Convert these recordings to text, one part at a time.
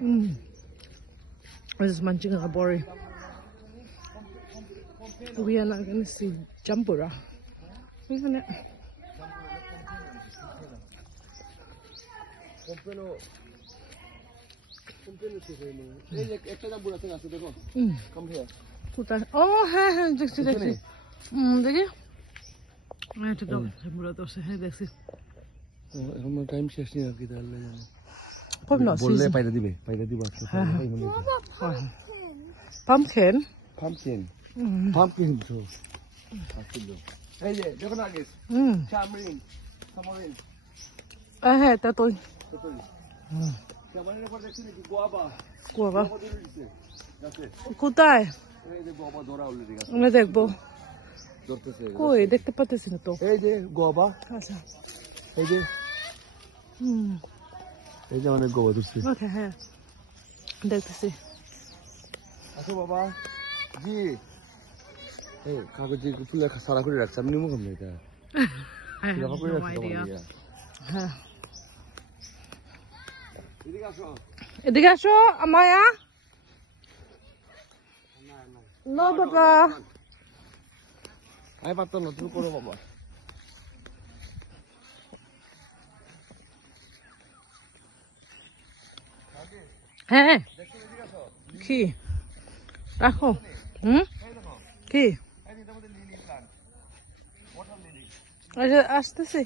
I was munching a bori. We are not going to see Jampura, isn't it? Come here. Oh, hey, দেখি এটা তো Jampura তো হ্যাঁ দেখছি এখন টাইম শেষ নেই আর কি তাহলে কম না বললে পাইরা দিব pumpkin pumpkin তো এই যে দেখো না গেস চামরিন হ্যাঁ তা তো চামরিনের পর দেখছি নাকি গোয়াবা কোথায় এই যে গোয়াবা ধরা অলরেডি গাছ আমরা দেখবো ধরতেছে কই দেখতে পাচ্ছি না তো এই যে গোয়াবা আচ্ছা এই যে এই যে অনেক গোয়াবা ধরছে ওকে হ্যাঁ দেখতেছি আসো বাবা জি এই কাগজে ফুলে সারা করে রাখছে আমি নিমু কেমন এটা হ্যাঁ এদিকে আসো মায়া নো বাবা আই পারতো না তুমি করো বাবা হ্যাঁ কি রাখো কি আচ্ছা আসতেছি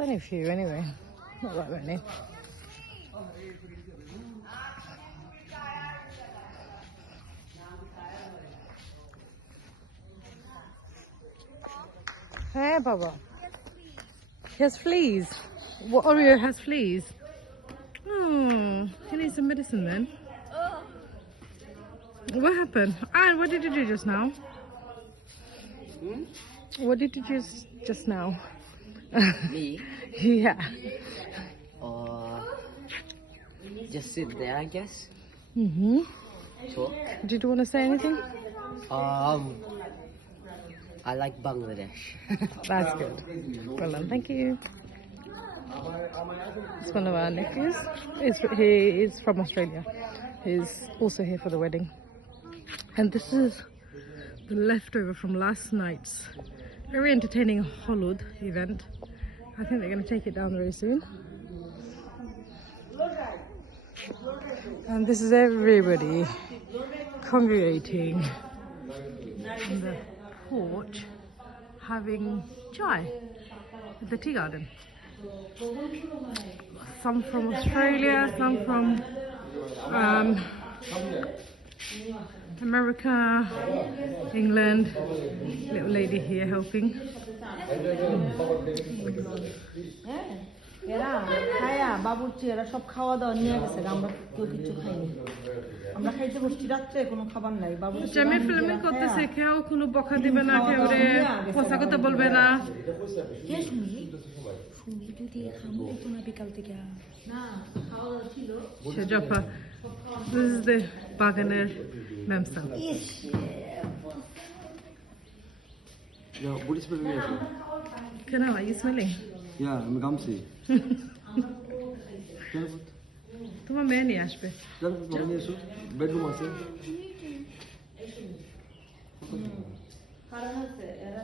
It's only a few anyway, not that many. Hey, Baba. He has fleas. What Oreo has fleas? He needs some medicine then. What happened? Anne, what did you do just now? What did you do just now? Me? Yeah. Just sit there, I guess. Talk. Did you want to say anything? I like Bangladesh. That's good. Well done, thank you. It's one of our nephews. He is from Australia. He's also here for the wedding. And this is the leftover from last night's very entertaining Holud event. I think they're going to take it down very soon. And this is everybody congregating on the porch having chai at the tea garden. Some from Australia, some from America, England. Little lady here helping. এরা খায়া বাবুর্চি এরা সব খাওয়া দাওয়া নিয়ে গেছে আমরা কেউ কিছু খাইনি আমরা খাইতে বসছি রাত্রে কোনো খাবার নাই বাবুর্চি আমি ফিল্মিং করতেছে কেউ কোনো বকা দিবে না কেউ রে কথা কথা বলবে না কে শুনি শুনি যদি খামো তো না বিকাল থেকে না খাওয়া দাওয়া ছিল Shajafa. This is the Baganer Memsa. Yeah, what is it? Kana, are you smelling? Yeah, I'm Gamsi. তোমার মেয়ে নিয়ে আসবে বেডরুম আছে কারণ আছে এরা